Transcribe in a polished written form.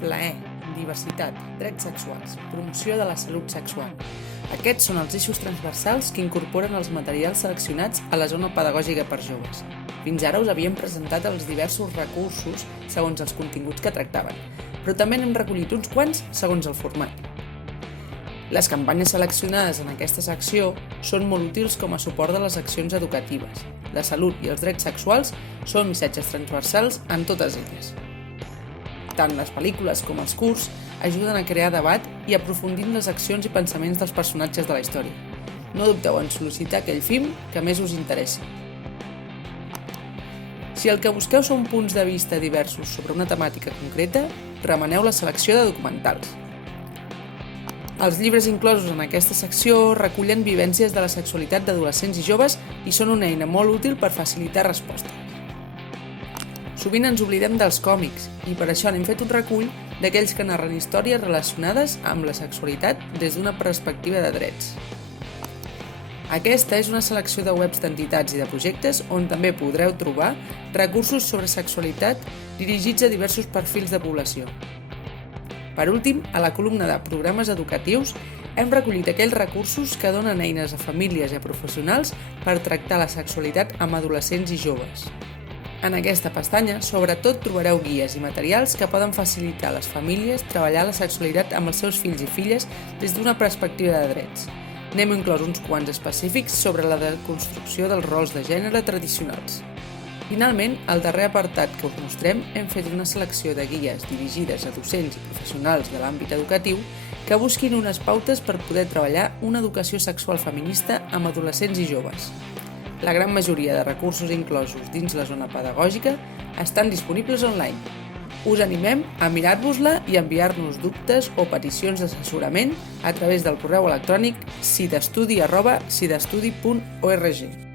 plaer, diversitat, drets sexuals, promoció de la salut sexual. Aquests són els eixos transversals que incorporen els materials seleccionats a la zona pedagògica per joves. Fins ara us havíem presentat els diversos recursos segons els continguts que tractaven, però també n'hem recollit uns quants segons el format. Les campanyes seleccionades en aquesta secció són molt útils com a suport de les accions educatives. La salut i els drets sexuals són missatges transversals en totes elles. Tant les pel·lícules com els curts ajuden a crear debat i aprofundir en les accions i pensaments dels personatges de la història. No dubteu en sol·licitar aquell film que més us interessi. Si el que busqueu són punts de vista diversos sobre una temàtica concreta, remeneu la selecció de documentals. Els llibres inclosos en aquesta secció recullen vivències de la sexualitat d'adolescents i joves i són una eina molt útil per facilitar resposta. Sovint ens oblidem dels còmics i per això n'hem fet un recull d'aquells que narren històries relacionades amb la sexualitat des d'una perspectiva de drets. Aquesta és una selecció de webs d'entitats i de projectes on també podreu trobar recursos sobre sexualitat dirigits a diversos perfils de població. Per últim, a la columna de programes educatius hem recollit aquells recursos que donen eines a famílies i a professionals per tractar la sexualitat amb adolescents i joves. En aquesta pestanya, sobretot trobareu guies i materials que poden facilitar a les famílies treballar la sexualitat amb els seus fills i filles des d'una perspectiva de drets. N'hem inclòs uns quants específics sobre la deconstrucció dels rols de gènere tradicionals. Finalment, al darrer apartat que us mostrem, hem fet una selecció de guies dirigides a docents i professionals de l'àmbit educatiu que busquin unes pautes per poder treballar una educació sexual feminista amb adolescents i joves. La gran majoria de recursos inclosos dins la zona pedagògica estan disponibles online. Us animem a mirar-vos-la i enviar-nos dubtes o peticions d'assessorament a través del correu electrònic sidestudi@sidestudi.org.